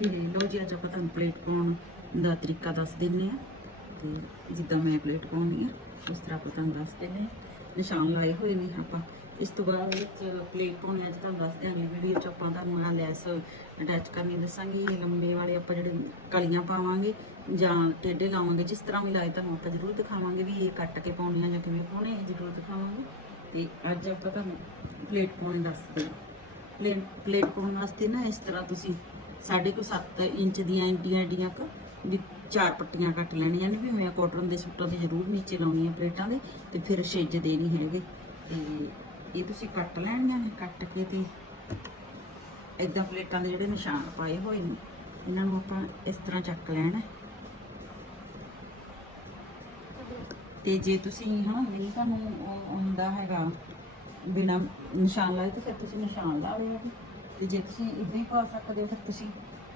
ਤੇ ਲੋ ਜੀ, ਅੱਜ ਆਪਾਂ ਤੁਹਾਨੂੰ ਪਲੇਟ ਪਾਉਣ ਦਾ ਤਰੀਕਾ ਦੱਸ ਦਿੰਨੇ ਆ ਤੇ ਜਿੱਦਾਂ ਮੈਂ ਪਲੇਟ ਪਾਉਣੀ ਆ ਉਸ ਤਰ੍ਹਾਂ ਆਪਾਂ ਤੁਹਾਨੂੰ ਦੱਸ ਦਿੰਨੇ ਆ ਨਿਸ਼ਾਨ ਲਾਏ ਹੋਏ ਨੇ ਆਪਾਂ। ਇਸ ਤੋਂ ਬਾਅਦ ਵਿੱਚ ਪਲੇਟ ਪਾਉਣੀ ਅੱਜ ਤੁਹਾਨੂੰ ਦੱਸ ਦਿਆਂਗੇ ਵੀਡੀਓ ਚ ਆਪਾਂ ਤੁਹਾਨੂੰ ਆ ਲੈਸ ਅਟੈਚ ਕਰਨੀ ਦੱਸਾਂਗੀ। ਇਹ ਲੰਬੇ ਵਾਲੇ ਆਪਾਂ ਜਿਹੜੇ ਕਲੀਆਂ ਪਾਵਾਂਗੇ ਜਾਂ ਟੇਢੇ ਲਾਵਾਂਗੇ, ਜਿਸ ਤਰ੍ਹਾਂ ਵੀ ਲਾਏ ਤੁਹਾਨੂੰ ਆਪਾਂ ਜ਼ਰੂਰ ਦਿਖਾਵਾਂਗੇ ਵੀ ਇਹ ਕੱਟ ਕੇ ਪਾਉਣੀ ਆ ਜਾਂ ਕਿਵੇਂ ਪਾਉਣੇ ਆ, ਜ਼ਰੂਰ ਦਿਖਾਵਾਂਗੇ। ਤੇ ਅੱਜ ਆਪਾਂ ਤੁਹਾਨੂੰ ਪਲੇਟ ਪਾਉਣੀ ਦੱਸਦੇ ਹਾਂ ਪਲੇਟ ਪਲੇਟ ਪਾਉਣ ਵਾਸਤੇ ਨਾ ਇਸ ਤਰ੍ਹਾਂ ਤੁਸੀਂ ਸਾਢੇ ਕੁ 7 ਇੰਚ ਦੀਆਂ ਇੰਡੀਆਂ ਇੰਡੀਆਂ ਕ ਵੀ ਚਾਰ ਪੱਟੀਆਂ ਕੱਟ ਲੈਣੀਆਂ ਨੇ, ਵੀ ਮੈਂ ਕਾਟਨ ਦੇ ਸੂਟਾਂ ਤੇ ਜ਼ਰੂਰ ਨੀਚੇ ਲਾਉਣੀਆਂ ਪਲੇਟਾਂ ਦੇ ਤੇ ਫਿਰ ਛਿੱਜ ਦੇਣੀ ਹੈਗੇ। ਤੇ ਇਹ ਤੁਸੀਂ ਕੱਟ ਲੈਣੀਆਂ ਨੇ, ਕੱਟ ਕੇ ਤੇ ਇਦਾਂ ਪਲੇਟਾਂ ਦੇ ਜਿਹੜੇ ਨਿਸ਼ਾਨ ਪਾਏ ਹੋਏ ਨੇ, ਇਹਨਾਂ ਨੂੰ ਆਪਾਂ ਇਸ ਤਰ੍ਹਾਂ ਚੱਕ ਲੈਣਾ ਤੇ ਜੇ ਤੁਸੀਂ ਹਾਂ ਨਹੀਂ ਤੁਹਾਨੂੰ ਉਹ ਹੁੰਦਾ ਹੈਗਾ, ਬਿਨਾ ਨਿਸ਼ਾਨ ਲਾਏ ਤਾਂ ਫਿਰ ਤੁਸੀਂ ਨਿਸ਼ਾਨ ਲਾ ਲਿਆ ਤੇ ਜੇ ਤੁਸੀਂ ਇਦਾਂ ਹੀ ਪਾ ਸਕਦੇ ਹੋ, ਫਿਰ ਤੁਸੀਂ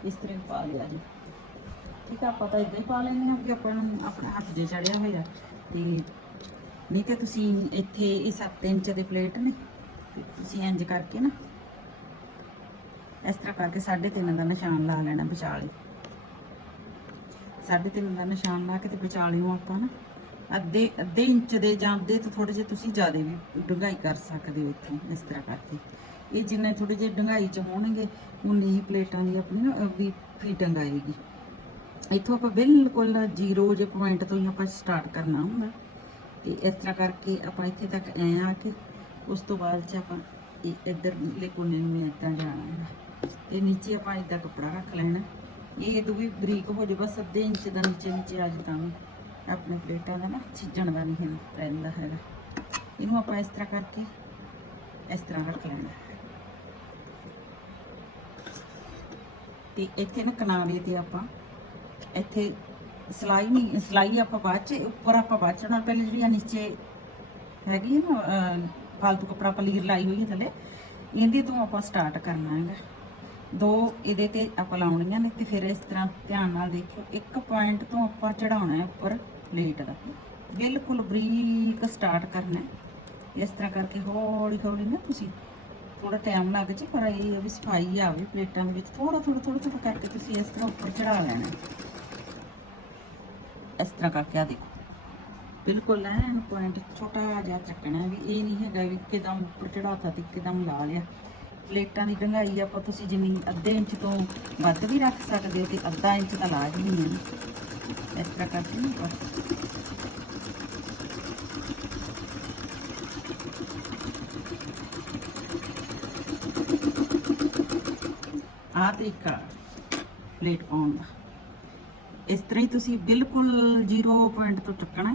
ਇਸ ਤਰ੍ਹਾਂ ਪਾ ਲਿਆ ਜੀ। ਠੀਕ ਆ, ਆਪਾਂ ਤਾਂ ਇਦਾਂ ਹੀ ਪਾ ਲੈਂਦੇ ਹਾਂ ਕਿ ਆਪਾਂ ਨੂੰ ਆਪਣਾ ਹੱਥ ਜੇ ਚੜਿਆ ਹੋਇਆ। ਤੇ ਨਹੀਂ ਤੇ ਤੁਸੀਂ ਇੱਥੇ ਇਹ 7 ਇੰਚ ਦੇ ਪਲੇਟ ਨੇ ਤੁਸੀਂ ਇੰਜ ਕਰਕੇ ਨਾ ਇਸ ਤਰ੍ਹਾਂ ਕਰਕੇ 3.5 ਦਾ ਨਿਸ਼ਾਨ ਲਾ ਲੈਣਾ ਵਿਚਾਲੇ। 3.5 ਦਾ ਨਿਸ਼ਾਨ ਲਾ ਕੇ ਤੇ ਵਿਚਾਲੇ ਨੂੰ ਆਪਾਂ ਨਾ ਅੱਧੇ ਅੱਧੇ ਇੰਚ ਦੇ ਜਾਂ ਅੱਧੇ ਤੋਂ ਥੋੜੇ ਜਿਹਾ ਤੁਸੀਂ ਜ਼ਿਆਦਾ ਵੀ ਡੂੰਘਾਈ ਕਰ ਸਕਦੇ ਹੋ ਇੱਥੇ, ਇਸ ਤਰ੍ਹਾਂ ਕਰਕੇ। ਇਹ ਜਿੰਨੇ ਥੋੜੇ ਜਿਹੇ ਡੂੰਘਾਈ ਚ ਹੋਣਗੇ, ਉਨੀ ਹੀ ਪਲੇਟਾਂ ਦੀ ਆਪਣੀ ਨਾ ਵੀ ਫੀਟਿੰਗ ਆਏਗੀ ਇੱਥੋਂ ਆਪਾਂ ਬਿਲਕੁਲ ਜ਼ੀਰੋ ਜੇ ਪੁਆਇੰਟ ਤੋਂ ਹੀ ਆਪਾਂ ਸਟਾਰਟ ਕਰਨਾ ਹੁੰਦਾ। ਤੇ ਇਸ ਤਰ੍ਹਾਂ ਕਰਕੇ ਆਪਾਂ ਇੱਥੇ ਤੱਕ ਐ ਆ ਕੇ, ਉਸ ਤੋਂ ਬਾਅਦ ਚ ਆਪਾਂ ਇਹ ਇੱਧਰ ਲੈ ਕੋਨੇ ਨੂੰ ਇੱਦਾਂ ਜਾਣਾ ਹੈ ਤੇ ਨੀਚੇ ਆਪਾਂ ਇੱਦਾਂ ਕੱਪੜਾ ਰੱਖ ਲੈਣਾ। ਇਹ ਇਹ ਵੀ ਬਰੀਕ ਹੋ ਜਾਏ ਬਸ ਅੱਧੇ ਇੰਚ ਦਾ ਨੀਚੇ ਨੀਚੇ ਆ ਜਾਏ ਤਾਂ ਵੀ। ਆਪਣੇ ਪਲੇਟਾਂ ਦਾ ਨਾ ਛਿੱਜਣ ਦਾ ਨਹੀਂ ਹੈ- ਰਹਿੰਦਾ ਹੈਗਾ। ਇਹਨੂੰ ਆਪਾਂ ਇਸ ਤਰ੍ਹਾਂ ਕਰਕੇ, ਇਸ ਤਰ੍ਹਾਂ ਰੱਖ ਲੈਣਾ। ਤੇ ਇੱਥੇ ਨਾ ਕਿਨਾਰੇ ਤੇ ਆਪਾਂ, ਇੱਥੇ ਸਲਾਈ ਨਹੀਂ, ਸਲਾਈ ਆਪਾਂ ਬਾਅਦ ਚ, ਉੱਪਰ ਆਪਾਂ ਬਾਅਦ ਚੜਾਉਣਾ ਪਹਿਲੇ ਜਿਹੜੀ ਆ ਨੀਚੇ ਹੈਗੀ ਹੈ ਨਾ ਫਾਲਤੂ ਕੱਪੜਾ ਆਪਾਂ ਲਾਈ ਹੋਈ ਹੈ ਥੱਲੇ, ਇਹਦੇ ਤੋਂ ਆਪਾਂ ਸਟਾਰਟ ਕਰਨਾ ਹੈਗਾ। ਦੋ ਇਹਦੇ ਤੇ ਆਪਾਂ ਲਾਉਣੀਆਂ ਨੇ ਤੇ ਫਿਰ ਇਸ ਤਰ੍ਹਾਂ ਧਿਆਨ ਨਾਲ ਦੇਖਿਓ, ਇੱਕ ਪੁਆਇੰਟ ਤੋਂ ਆਪਾਂ ਚੜਾਉਣਾ ਹੈ ਉੱਪਰ। ਪਲੇਟ ਦਾ ਬਿਲਕੁਲ ਬਰੀਕ ਸਟਾਰਟ ਕਰਨਾ ਇਸ ਤਰ੍ਹਾਂ ਕਰਕੇ ਹੌਲੀ ਹੌਲੀ ਨਾ ਤੁਸੀਂ ਥੋੜਾ ਟਾਈਮ ਲੱਗ ਜੇ, ਪਰ ਇਹ ਆ ਵੀ ਸਫ਼ਾਈ ਆਵੇ ਪਲੇਟਾਂ ਦੇ ਵਿੱਚ ਥੋੜਾ ਥੋੜਾ ਥੋੜਾ ਥੋੜਾ ਕਰਕੇ ਤੁਸੀਂ ਇਸ ਤਰ੍ਹਾਂ ਉੱਪਰ ਚੜਾ ਲੈਣਾ ਇਸ ਤਰ੍ਹਾਂ ਕਰਕੇ ਆ ਦੇਖੋ। ਬਿਲਕੁਲ ਐਨ ਪੁਆਇੰਟ ਛੋਟਾ ਜਿਹਾ ਚੱਕਣਾ ਵੀ ਇਹ ਨਹੀਂ ਹੈਗਾ ਵੀ ਇੱਕਦਮ ਉੱਪਰ ਚੜਾਤਾ ਤੇ ਇੱਕਦਮ ਲਾ ਲਿਆ। ਪਲੇਟਾਂ ਦੀ ਡੰਗਾਈ ਆਪਾਂ ਤੁਸੀਂ ਜਿੰਨੀ ਅੱਧੇ ਇੰਚ ਤੋਂ ਵੱਧ ਵੀ ਰੱਖ ਸਕਦੇ ਹੋ ਤੇ ਅੱਧਾ ਇੰਚ ਤਾਂ ਲਾਜ਼ਮੀ ਨਹੀਂ। ਇਸ ਤਰ੍ਹਾਂ ਕਰਕੇ ਨਾ ਆਪਾਂ ਤਰੀਕਾ ਪਲੇਟ ਪਾਉਣ ਦਾ ਇਸ ਤਰ੍ਹਾਂ ਹੀ ਤੁਸੀਂ ਬਿਲਕੁਲ 0 ਪੁਆਇੰਟ ਤੋਂ ਚੱਕਣਾ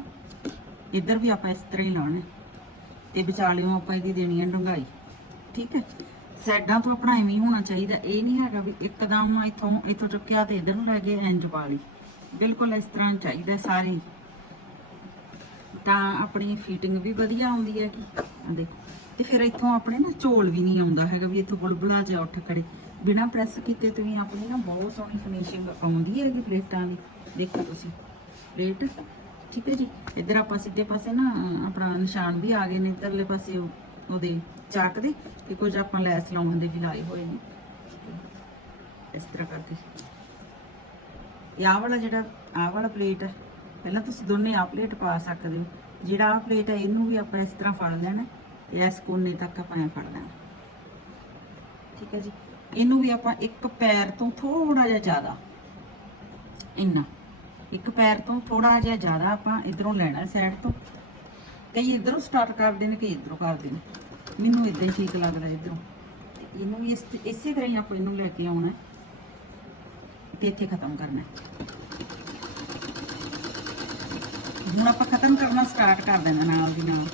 ਇੱਧਰ ਵੀ ਆਪਾਂ ਇਸ ਤਰ੍ਹਾਂ ਹੀ ਲਾਉਣਾ ਤੇ ਵਿਚਾਲਿਓਂ ਆਪਾਂ ਇਹਦੀ ਦੇਣੀ ਹੈ ਡੂੰਘਾਈ ਠੀਕ ਹੈ ਸਾਈਡਾਂ ਤੋਂ ਆਪਣਾ ਐਵੇਂ ਹੋਣਾ ਚਾਹੀਦਾ ਇਹ ਨਹੀਂ ਹੈਗਾ ਵੀ ਇੱਕਦਮ ਇੱਥੋਂ ਇੱਥੋਂ ਚੁੱਕਿਆ ਤੇ ਇੱਧਰ ਨੂੰ ਲੈ ਗਏ ਇੰਜ ਵਾਲੀ ਬਿਲਕੁਲ ਇਸ ਤਰ੍ਹਾਂ ਚਾਹੀਦਾ ਸਾਰੇ। ਤਾਂ ਆਪਣੀ ਫਿਟਿੰਗ ਵੀ ਵਧੀਆ ਆਉਂਦੀ ਹੈ ਕਿ ਦੇਖੋ। ਤੇ ਫਿਰ ਇੱਥੋਂ ਆਪਣੇ ਨਾ ਝੋਲ ਵੀ ਨਹੀਂ ਆਉਂਦਾ ਹੈਗਾ ਵੀ ਇੱਥੋਂ ਬੁਲਬੁਲਾ ਜਿਹਾ ਉੱਠ ਖੜੇ। ਬਿਨਾ ਪ੍ਰੈਸ ਕੀਤੇ ਤੁਸੀਂ ਆਪਣੀ ਨਾ ਬਹੁਤ ਸੋਹਣੀ ਫਿਨਿਸ਼ਿੰਗ ਆਉਂਦੀ ਹੈਗੀ ਪਲੇਟਾਂ ਦੀ। ਦੇਖੋ ਤੁਸੀਂ। ਪਲੇਟ। ਠੀਕ ਹੈ ਜੀ। ਇੱਧਰ ਆਪਾਂ ਸਿੱਧੇ ਪਾਸੇ ਨਾ ਆਪਣਾ ਨਿਸ਼ਾਨ ਵੀ ਆ ਗਏ ਨੇ। ਇੱਧਰਲੇ ਪਾਸੇ ਉਹਦੇ ਚਾਕ ਦੇ। ਤੇ ਕੁਝ ਆਪਾਂ ਲੈਸ ਲਾਉਣ ਦੇ ਵੀ ਲਾਏ ਹੋਏ ਨੇ। ਇਸ ਤਰ੍ਹਾਂ ਕਰਕੇ ਇਹ ਆਹ ਵਾਲਾ ਜਿਹੜਾ, ਆਹ ਵਾਲਾ ਪਲੇਟ ਹੈ, ਪਹਿਲਾਂ ਤੁਸੀਂ ਦੋਨੇ ਆਹ ਪਲੇਟ ਪਾ ਸਕਦੇ ਹੋ। ਜਿਹੜਾ ਆਹ ਪਲੇਟ ਹੈ, ਇਹਨੂੰ ਵੀ ਆਪਾਂ ਇਸ ਤਰ੍ਹਾਂ ਫੜ ਲੈਣਾ ਤੇ ਇਸ ਕੋਨੇ ਤੱਕ ਆਪਾਂ ਐ ਫੜ ਲੈਣਾ ਠੀਕ ਹੈ ਜੀ? ਇਹਨੂੰ ਵੀ ਆਪਾਂ ਇੱਕ ਪੈਰ ਤੋਂ ਥੋੜਾ ਜਿਹਾ ਜ਼ਿਆਦਾ, ਇੰਨਾ, ਇੱਕ ਪੈਰ ਤੋਂ ਥੋੜਾ ਜਿਹਾ ਜ਼ਿਆਦਾ ਆਪਾਂ ਇਧਰੋਂ ਲੈਣਾ ਸਾਈਡ ਤੋਂ। ਕਈ ਇਧਰੋਂ ਸਟਾਰਟ ਕਰਦੇ ਨੇ, ਕਈ ਇਧਰੋਂ ਕਰਦੇ ਨੇ। ਮੈਨੂੰ ਇਦਾਂ ਹੀ ਠੀਕ ਲੱਗਦਾ ਇਧਰੋਂ ਇਹਨੂੰ ਵੀ ਇਸੇ ਤਰ੍ਹਾਂ ਹੀ ਆਪਾਂ ਇਹਨੂੰ ਲੈ ਕੇ ਆਉਣਾ ਹੈ। ਤੇ ਇੱਥੇ ਖਤਮ ਕਰਨਾ ਹੁਣ ਆਪਾਂ ਖਤਮ ਕਰਨਾ ਸਟਾਰਟ ਕਰ ਦੇਣਾ ਨਾਲ ਦੀ ਨਾਲ।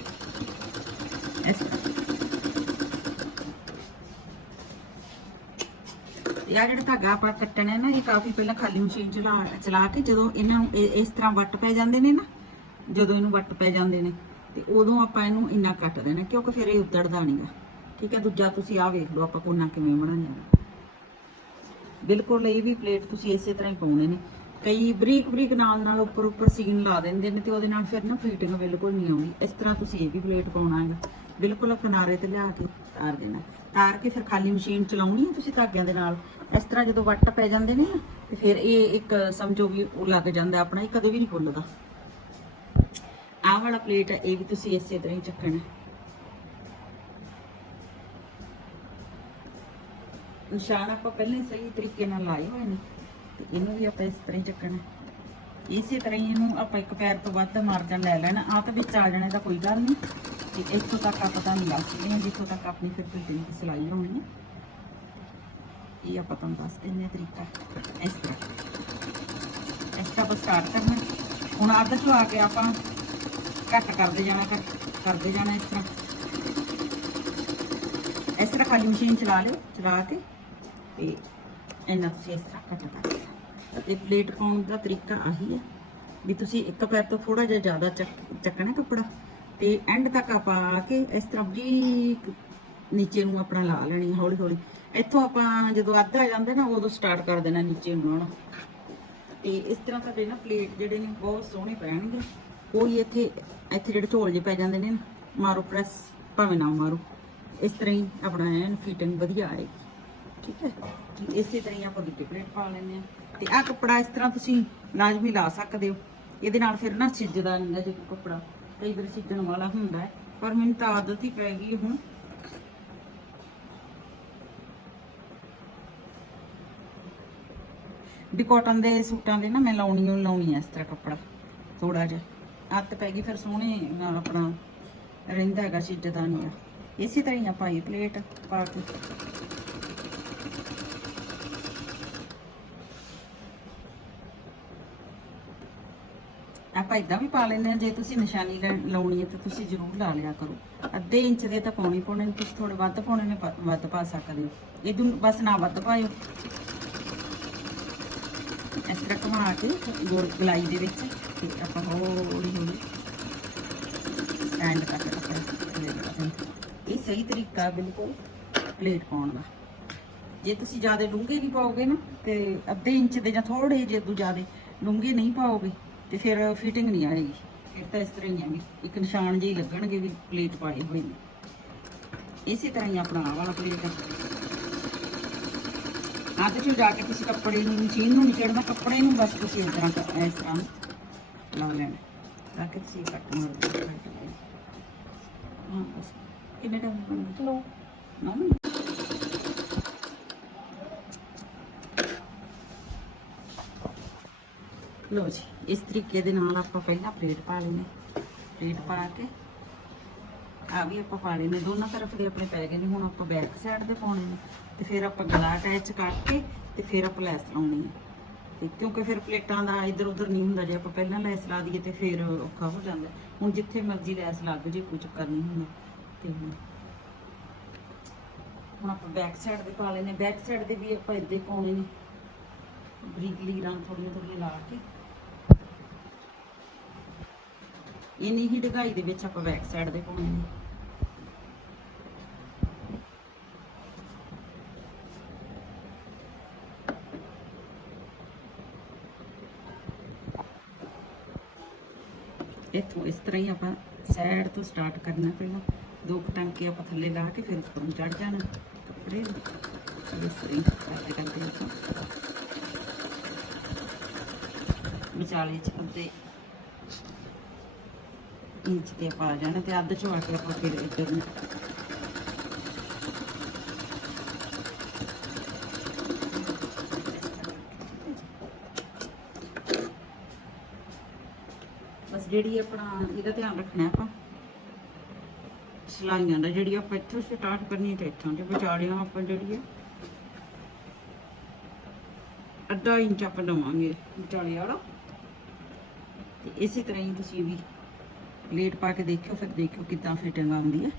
ਇਸ ਇਹ ਆ ਜਿਹੜਾ ਧਾਗਾ ਆਪਾਂ ਕੱਟਣਾ ਹੈ ਨਾ, ਇਹ ਕਾਫੀ ਪਹਿਲਾਂ ਖਾਲੀ ਮਸ਼ੀਨ ਚਲਾ ਚਲਾ ਕੇ ਜਦੋਂ ਇਹਨਾਂ ਨੂੰ ਇਸ ਤਰ੍ਹਾਂ ਵੱਟ ਪੈ ਜਾਂਦੇ ਨੇ ਨਾ, ਜਦੋਂ ਇਹਨੂੰ ਵੱਟ ਪੈ ਜਾਂਦੇ ਨੇ, ਤੇ ਉਦੋਂ ਆਪਾਂ ਇਹਨੂੰ ਇੰਨਾ ਕੱਟ ਦੇਣਾ, ਕਿਉਂਕਿ ਫਿਰ ਇਹ ਉਤੜਦਾ ਨਹੀਂਗਾ ਠੀਕ ਹੈ, ਦੂਜਾ ਤੁਸੀਂ ਆ ਵੇਖ ਲਓ ਆਪਾਂ ਕੋਨਾ ਕਿਵੇਂ ਬਣਾਉਣਾ। ਬਿਲਕੁਲ ਇਹ ਵੀ ਪਲੇਟ ਤੁਸੀਂ ਇਸੇ ਤਰ੍ਹਾਂ ਹੀ ਪਾਉਣੇ ਨੇ। ਕਈ ਬਰੀਕ ਬਰੀਕ ਨਾਲ ਨਾਲ ਉੱਪਰ ਉੱਪਰ ਸੀਨ ਲਾ ਦਿੰਦੇ ਨੇ ਤੇ ਉਹਦੇ ਨਾਲ ਫਿਰ ਨਾ ਫਿਟਿੰਗ ਬਿਲਕੁਲ ਨਹੀਂ ਆਉਂਦੀ। ਇਸ ਤਰ੍ਹਾਂ ਤੁਸੀਂ ਇਹ ਵੀ ਪਲੇਟ ਪਾਉਣਾ ਹੈਗਾ। ਬਿਲਕੁਲ ਕਿਨਾਰੇ ਤੇ ਲਿਆ ਕੇ ਤਾਰ ਦੇਣਾ। ਤਾਰ ਕੇ ਫਿਰ ਖਾਲੀ ਮਸ਼ੀਨ ਚਲਾਉਣੀ ਹੈ ਤੁਸੀਂ ਧਾਗਿਆਂ ਦੇ ਨਾਲ। ਇਸ ਤਰ੍ਹਾਂ ਜਦੋਂ ਵੱਟ ਪੈ ਜਾਂਦੇ ਨੇ ਨਾ, ਤੇ ਫਿਰ ਇਹ ਇੱਕ ਸਮਝੋ ਵੀ ਉਹ ਲੱਗ ਜਾਂਦਾ ਆਪਣਾ, ਇਹ ਕਦੇ ਵੀ ਨਹੀਂ ਖੁੱਲਦਾ। ਆਹ ਵਾਲਾ ਪਲੇਟ ਹੈ ਇਹ ਵੀ ਤੁਸੀਂ ਇਸੇ ਤਰ੍ਹਾਂ ਹੀ ਚੱਕਣਾ। ਨਿਸ਼ਾਨ ਆਪਾਂ ਪਹਿਲਾਂ ਹੀ ਸਹੀ ਤਰੀਕੇ ਨਾਲ ਲਾਏ ਹੋਏ ਨੇ ਤੇ ਇਹਨੂੰ ਵੀ ਆਪਾਂ ਇਸ ਤਰ੍ਹਾਂ ਹੀ ਚੱਕਣਾ ਇਸੇ ਤਰ੍ਹਾਂ ਹੀ ਇਹਨੂੰ ਆਪਾਂ ਇੱਕ ਪੈਰ ਤੋਂ ਵੱਧ ਮਾਰਜਨ ਲੈ ਲੈਣਾ ਆ ਤਾਂ ਵਿੱਚ ਆ ਜਾਣੇ ਤਾਂ ਕੋਈ ਗੱਲ ਨਹੀਂ ਤੇ ਇੱਥੋਂ ਤੱਕ ਆਪਾਂ ਤਾਂ ਲਾ ਸਕਦੇ ਹਾਂ ਜਿੱਥੋਂ ਤੱਕ ਆਪਣੀ ਫਿਰ ਫਿਟਿੰਗ ਦੀ ਸਿਲਾਈ ਹੋਣੀ ਹੈ ਇਹ ਆਪਾਂ ਤੁਹਾਨੂੰ ਦੱਸ ਦਿੰਦੇ ਤਰੀਕਾ ਇਸ ਤਰ੍ਹਾਂ ਇਸ ਤਰ੍ਹਾਂ ਆਪਾਂ ਸਟਾਰਟ ਕਰਨਾ ਹੁਣ ਅੱਧ ਚੋਂ ਆ ਕੇ ਆਪਾਂ ਘੱਟ ਕਰਦੇ ਜਾਣਾ ਕਰਦੇ ਜਾਣਾ ਇਸ ਤਰ੍ਹਾਂ ਇਸ ਤਰ੍ਹਾਂ ਖਾਲੀ ਮਸ਼ੀਨ ਚਲਾ ਲਿਓ ਚਲਾ ਕੇ ਤੇ ਇਹਨਾਂ ਤੁਸੀਂ ਇਸ ਤਰ੍ਹਾਂ ਕੱਟ ਕਰ ਲਿਆ ਤੇ ਪਲੇਟ ਪਾਉਣ ਦਾ ਤਰੀਕਾ ਆਹੀ ਹੈ ਵੀ ਤੁਸੀਂ ਇੱਕ ਪੈਰ ਤੋਂ ਥੋੜਾ ਜਿਹਾ ਜ਼ਿਆਦਾ ਚੱਕ- ਚੱਕਣਾ ਕੱਪੜਾ ਤੇ ਐਂਡ ਤੱਕ ਆਪਾਂ ਆ ਕੇ ਇਸ ਤਰ੍ਹਾਂ ਵੀ ਨੀਚੇ ਨੂੰ ਆਪਣਾ ਲਾ ਲੈਣੀ ਹੈ ਹੌਲੀ ਹੌਲੀ। ਇੱਥੋਂ ਆਪਾਂ ਜਦੋਂ ਅੱਧ ਆ ਜਾਂਦੇ ਨਾ ਉਦੋਂ ਸਟਾਰਟ ਕਰ ਦੇਣਾ ਨੀਚੇ ਨੂੰ ਲਾਉਣਾ ਤੇ ਇਸ ਤਰ੍ਹਾਂ ਤੁਹਾਡੇ ਨਾ ਪਲੇਟ ਜਿਹੜੇ ਨੇ ਬਹੁਤ ਸੋਹਣੇ ਪੈਣਗੇ। ਕੋਈ ਇੱਥੇ ਇੱਥੇ ਜਿਹੜੇ ਝੋਲ ਜੇ ਪੈ ਜਾਂਦੇ ਨੇ ਨਾ, ਮਾਰੋ ਪ੍ਰੈਸ ਭਾਵੇਂ ਨਾ ਮਾਰੋ। ਇਸ ਤਰ੍ਹਾਂ ਹੀ ਆਪਣਾ ਐਨ ਫਿਟਿੰਗ ਵਧੀਆ ਆਏਗੀ। ਠੀਕ ਹੈ। ਤੇ ਇਸੇ ਤਰ੍ਹਾਂ ਹੀ ਆਪਾਂ ਦੂਜੇ ਪਲੇਟ ਪਾ ਲੈਂਦੇ ਆ ਤੇ ਆਹ ਕੱਪੜਾ ਇਸ ਤਰ੍ਹਾਂ ਤੁਸੀਂ ਲਾਜ਼ਮੀ ਲਾ ਸਕਦੇ ਹੋ। ਇਹਦੇ ਨਾਲ ਫਿਰ ਨਾ ਛਿੱਜਦਾ ਨਹੀਂ ਜੇ ਕੱਪੜਾ। ਕਈ ਵਾਰ ਛਿੱਜਣ ਵਾਲਾ ਹੁੰਦਾ ਹੈ, ਪਰ ਮੈਨੂੰ ਤਾਂ ਆਦਤ ਹੀ ਪੈ ਗਈ ਹੁਣ। ਵੀ ਕਾਟਨ ਦੇ ਸੂਟਾਂ ਦੇ ਨਾ ਮੈਂ ਲਾਉਣੀ ਓ ਲਾਉਣੀ ਆ ਇਸ ਤਰ੍ਹਾਂ ਕੱਪੜਾ ਥੋੜਾ ਜਿਹਾ। ਅੱਤ ਪੈ ਗਈ ਫਿਰ ਸੋਹਣੇ ਨਾਲ ਆਪਣਾ ਰਹਿੰਦਾ ਹੈਗਾ ਛਿੱਜਦਾ ਨਹੀਂ ਇਸੇ ਤਰ੍ਹਾਂ ਹੀ ਆਪਾਂ ਇਹ ਪਲੇਟ ਪਾ ਕੇ ਆਪਾਂ ਇਦਾਂ ਵੀ ਪਾ ਲੈਂਦੇ ਹਾਂ ਜੇ ਤੁਸੀਂ ਨਿਸ਼ਾਨੀ ਲੈ- ਲਾਉਣੀ ਹੈ ਤਾਂ ਤੁਸੀਂ ਜ਼ਰੂਰ ਲਾ ਲਿਆ ਕਰੋ। ਅੱਧੇ ਇੰਚ ਦੇ ਤਾਂ ਪਾਉਣੀ ਪਾਉਣੇ ਨੇ, ਤੁਸੀਂ ਥੋੜੇ ਵੱਧ ਪਾਉਣੇ ਨੇ ਪਾ- ਵੱਧ ਪਾ ਸਕਦੇ ਹੋ। ਇਹਦੂ ਬਸ ਨਾ ਵੱਧ ਪਾਇਓ। ਇਸ ਤਰ੍ਹਾਂ ਘੁਮਾ ਕੇ ਗੁੜ ਗਲਾਈ ਦੇ ਵਿੱਚ ਤੇ ਆਪਾਂ ਹੌਲੀ ਹੌਲੀ ਸਟੈਂਡ ਕਰਕੇ ਰੱਖਣਾ ਇਹ ਸਹੀ ਤਰੀਕਾ ਬਿਲਕੁਲ ਪਲੇਟ ਪਾਉਣ ਦਾ। ਜੇ ਤੁਸੀਂ ਜ਼ਿਆਦਾ ਡੂੰਘੇ ਨਹੀਂ ਪਾਓਗੇ ਨਾ ਤੇ ਅੱਧੇ ਇੰਚ ਦੇ ਜਾਂ ਥੋੜੇ ਜਿਹੇ ਤੋਂ ਜ਼ਿਆਦਾ ਡੂੰਘੇ ਨਹੀਂ ਪਾਓਗੇ ਤੇ ਫਿਰ ਫਿਟਿੰਗ ਨਹੀਂ ਆਏਗੀ। ਫਿਰ ਤਾਂ ਇਸ ਤਰ੍ਹਾਂ ਹੀ ਆਏਗੀ ਇੱਕ ਨਿਸ਼ਾਨ ਜਿਹੇ ਹੀ ਲੱਗਣਗੇ ਵੀ ਪਲੇਟ ਪਾਏ ਹੋਏ ਨੇ। ਇਸੇ ਤਰ੍ਹਾਂ ਹੀ ਆਪਣਾ ਆਹ ਵਾਲਾ ਪਲੇਟ ਅੱਧ ਚ ਜਾ ਕੇ ਤੁਸੀਂ ਕੱਪੜੇ ਨੂੰ ਮਸ਼ੀਨ ਨੂੰ ਨਹੀਂ ਛੇੜਨਾ ਕੱਪੜੇ ਨੂੰ ਬਸ ਤੁਸੀਂ ਇਸ ਤਰ੍ਹਾਂ ਇਸ ਤਰ੍ਹਾਂ ਲਾ ਲੈਣਾ। ਤਾਂ ਕਿ ਤੁਸੀਂ ਕੱਟ ਮਾਰ ਹਾਂ ਬਸ। ਕਿੰਨੇ ਟਾਈਮ ਬਣਦਾ ਲੋ ਨਾ ਨਾ। ਲੋ ਜੀ, ਇਸ ਤਰੀਕੇ ਦੇ ਨਾਲ ਆਪਾਂ ਪਹਿਲਾਂ ਪਲੇਟ ਪਾ ਲੈਣੇ ਪਲੇਟ ਪਾ ਕੇ ਆ ਵੀ ਆਪਾਂ ਪਾ ਲੈਣੇ ਦੋਨਾਂ ਤਰਫ ਦੇ ਆਪਣੇ ਪੈ ਗਏ ਨੇ। ਹੁਣ ਆਪਾਂ ਬੈਕ ਸਾਈਡ ਦੇ ਪਾਉਣੇ ਨੇ। ਤੇ ਫਿਰ ਆਪਾਂ ਗਲਾ ਅਟੈਚ ਕਰਕੇ ਤੇ ਫਿਰ ਆਪਾਂ ਲੈਸ ਲਾਉਣੀ ਹੈ। ਤੇ ਕਿਉਂਕਿ ਫਿਰ ਪਲੇਟਾਂ ਦਾ ਇੱਧਰ ਉੱਧਰ ਨਹੀਂ ਹੁੰਦਾ। ਜੇ ਆਪਾਂ ਪਹਿਲਾਂ ਲੈਸ ਲਾ ਦਈਏ ਤੇ ਫਿਰ ਔਖਾ ਹੋ ਜਾਂਦਾ। ਹੁਣ ਜਿੱਥੇ ਮਰਜ਼ੀ ਲੈਸ ਲੱਗ ਜੇ ਕੋਈ ਚੱਕਰ ਨਹੀਂ ਹੁੰਦਾ। ਤੇ ਹੁਣ ਹੁਣ ਆਪਾਂ ਬੈਕ ਸਾਈਡ ਦੇ ਪਾ ਲੈਣੇ ਬੈਕ ਸਾਈਡ ਦੇ ਵੀ ਆਪਾਂ ਇੱਦੇ ਪਾਉਣੇ ਨੇ। ਬਰੀਕ ਲੀਰਾਂ ਥੋੜੀਆਂ ਥੋੜੀਆਂ ਲਾ ਕੇ। ਇੰਨੀ ਹੀ ਡਗਾਈ ਦੇ ਵਿੱਚ ਆਪਾਂ ਬੈਕ ਸਾਈਡ ਦੇ ਪਾਉਣੇ ਨੇ। ਇੱਥੋਂ ਇਸ ਤਰ੍ਹਾਂ ਹੀ ਆਪਾਂ ਸਾਈਡ ਤੋਂ ਸਟਾਰਟ ਕਰਨਾ ਪਹਿਲਾਂ। ਦੋ ਕੁ ਟਾਂਕੇ ਆਪਾਂ ਥੱਲੇ ਲਾ ਕੇ ਫਿਰ ਉੱਪਰ ਨੂੰ ਚੜ ਜਾਣਾ ਕੱਪੜੇ ਨੂੰ। ਇਸ ਤਰ੍ਹਾਂ ਹੀ ਕਰਦੇ ਕਰਦੇ ਆਪਾਂ। ਵਿਚਾਲੇ ਚ ਅੱਧੇ ਇੰਚ ਤੇ ਪਾ ਜਾਣਾ ਤੇ ਅੱਧ ਚੋਂ ਆ ਕੇ ਆਪਾਂ ਫਿਰ ਇੱਧਰ ਨੂੰ ਬਸ ਜਿਹੜੀ ਆਪਣਾ ਇਹਦਾ ਧਿਆਨ ਰੱਖਣਾ ਆਪਾਂ। ਸਲਾਈਆਂ ਦਾ ਜਿਹੜੀ ਆਪਾਂ ਇੱਥੋਂ ਸਟਾਰਟ ਕਰਨੀ ਹੈ ਤੇ ਇੱਥੋਂ ਤੇ ਵਿਚਾਲਿਆਂ ਆਪਾਂ ਜਿਹੜੀ ਹੈ। ਅੱਧਾ ਇੰਚ ਆਪਾਂ ਲਵਾਂਗੇ ਵਿਚਾਲੇ ਵਾਲਾ। ਤੇ ਇਸੇ ਤਰ੍ਹਾਂ ਹੀ ਤੁਸੀਂ ਵੀ ਪਲੇਟ ਪਾ ਕੇ ਦੇਖਿਓ, ਫਿਰ ਦੇਖਿਓ ਕਿੱਦਾਂ ਫਿਟਿੰਗ ਆਉਂਦੀ ਹੈ।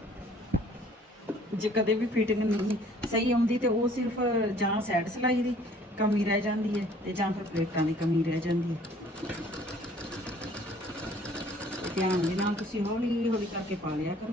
ਜੇ ਕਦੇ ਵੀ ਫਿਟਿੰਗ ਨਹੀਂ ਸਹੀ ਆਉਂਦੀ, ਤੇ ਉਹ ਸਿਰਫ ਜਾਂ ਸਾਈਡ ਸਲਾਈ ਦੀ ਕਮੀ ਰਹਿ ਜਾਂਦੀ ਹੈ ਤੇ ਜਾਂ ਫਿਰ ਪਲੇਟਾਂ ਦੀ ਕਮੀ ਰਹਿ ਜਾਂਦੀ ਹੈ। ਧਿਆਨ ਦੇ ਨਾਲ ਤੁਸੀਂ ਹੌਲੀ ਹੌਲੀ ਕਰਕੇ ਪਾ ਲਿਆ ਕਰੋ।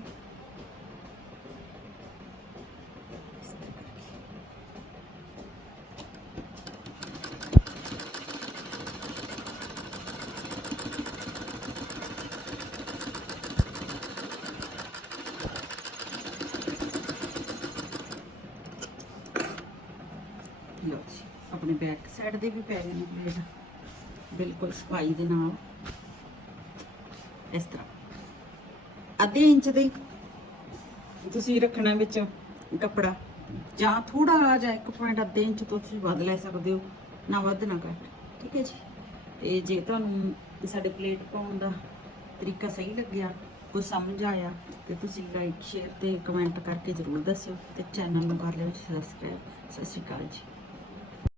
ਆਪਣੇ ਬੈਕ ਸਾਈਡ ਦੇ ਵੀ ਪੈ ਗਏ ਨੇ ਪਲੇਟ ਬਿਲਕੁਲ ਸਫ਼ਾਈ ਦੇ ਨਾਲ। ਇਸ ਤਰ੍ਹਾਂ। ਅੱਧੇ ਇੰਚ ਦੇ ਤੁਸੀਂ ਰੱਖਣਾ ਵਿੱਚ ਕੱਪੜਾ। ਜਾਂ ਥੋੜਾ ਜਿਹਾ ਇੱਕ ਪੁਆਇੰਟ ਅੱਧੇ ਇੰਚ ਤੋਂ ਤੁਸੀਂ ਵੱਧ ਲੈ ਸਕਦੇ ਹੋ। ਨਾ ਵੱਧ, ਨਾ ਘੱਟ। ਠੀਕ ਹੈ ਜੀ? ਤੇ ਜੇ ਤੁਹਾਨੂੰ ਸਾਡੇ ਪਲੇਟ ਪਾਉਣ ਦਾ ਤਰੀਕਾ ਸਹੀ ਲੱਗਿਆ ਕੁਝ ਸਮਝ ਆਇਆ, ਤੇ ਤੁਸੀਂ ਲਾਈਕ ਸ਼ੇਅਰ ਤੇ ਕਮੈਂਟ ਕਰਕੇ ਜ਼ਰੂਰ ਦੱਸਿਓ। ਤੇ ਚੈਨਲ ਨੂੰ ਕਰ ਲਿਓ ਸਬਸਕ੍ਰਾਈਬ ਸਤਿ ਸ਼੍ਰੀ ਅਕਾਲ ਜੀ।